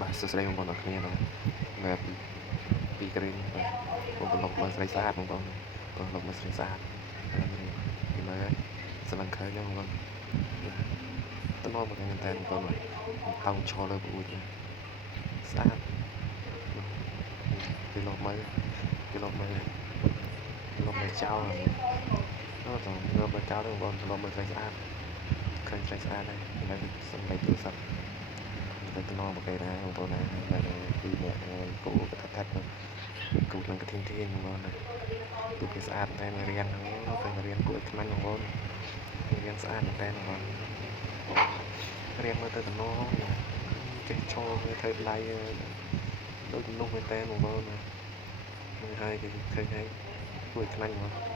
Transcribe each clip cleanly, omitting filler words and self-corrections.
បាទសួស្តីបងប្អូនអរគ្នាបាទបាទពីក្រៀនបាទបងប្អូនមកមើលស្រីស្អាតបងប្អូនបងប្អូនមកមើលស្រីស្អាតនេះពីមើលហើយស្លឹងឃើញបងប្អូនតំណមកមែនតើបងប្អូនតោងឈរលើប្អួយស្អាតពីលោកមើលពីលោកមើលចោលនោះទៅងើបមើលចោលបងប្អូនលោកមើលស្រីស្អាតឃើញស្រីស្អាតហើយឥឡូវសំបីទូរស័ព្ទទៅតំណមកគេដែរបងប្អូនណាពីអ្នកគូកថាគូនឹងកធានធានបងប្អូនណាទូគេស្អាតតែរៀនហ្នឹងទៅរៀនគួរឲ្យខ្មាញ់បងប្អូនរៀនស្អាតតែបងប្អូនរៀនមើលទៅតំណចេះឈរមើលទៅដៃដូចនោះមែនតែបងប្អូនណាមើលហើយគេឃើញហើយគួរឲ្យខ្មាញ់បងហ្នឹង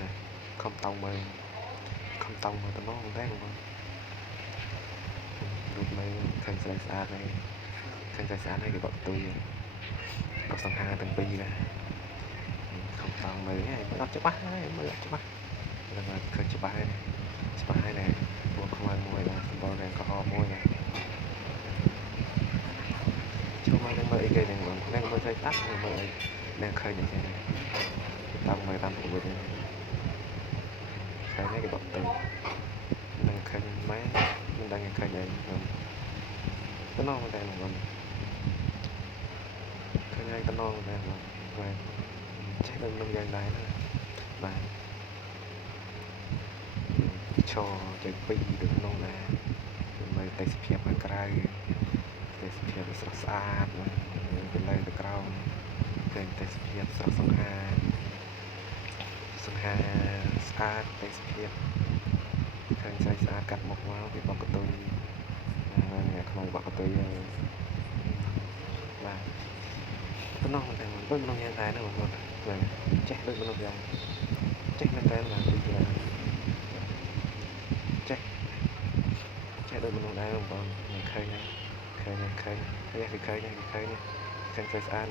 ហើយខំតោងមើលតំណតែបងប្អូនរូបមើលឃើញស្អាតស្អាតហើយឃើញស្អាតស្អាតហើយគេបកទុយបកសង្ហាទាំងពីរដែរខំតោងមើលហើយមើលអត់ច្បាស់ហើយមើលអត់ច្បាស់តែឃើញច្បាស់ហើយដែរពួកខ្មៅមួយដែរសម្បល់ដែរក្រហមមួយដែរចូលមកនឹងមើលអីគេហ្នឹងបងហ្នឹងមើលស្អីតាក់មើលអីនឹងឃើញអីគេតាមមើលតាមប្រវត្តិឃើញហើយគេបកទុយនឹងឃើញម៉ែមិនដឹងឃើញអីតំណតែបងប្អូនឃើញហើយតំណតែបងបាទចេះដឹងនឹងយ៉ាងដែរណាបាទឈរចេញពីដូចនោះដែរមើលទេសភាពខាងក្រៅទេសភាពស្រស់ស្អាតទៅលើទៅក្រោមឃើញទេសភាពស្រស់សង្ហាស្អាតទេសភាពឃើញស្រីស្អាតកាត់មុខមកពីបកកតុយអ្នកខ្មៅបកកតុយបាទតំណតែដូចមនុស្សយ៉ាងដែរណាបងប្អូនចេះដូចមនុស្សយ៉ាងចេះមែនតើណាពីច្រើនចេះដូចមនុស្សដែរបងប្អូនឃើញហើយឃើញស្រីស្អាត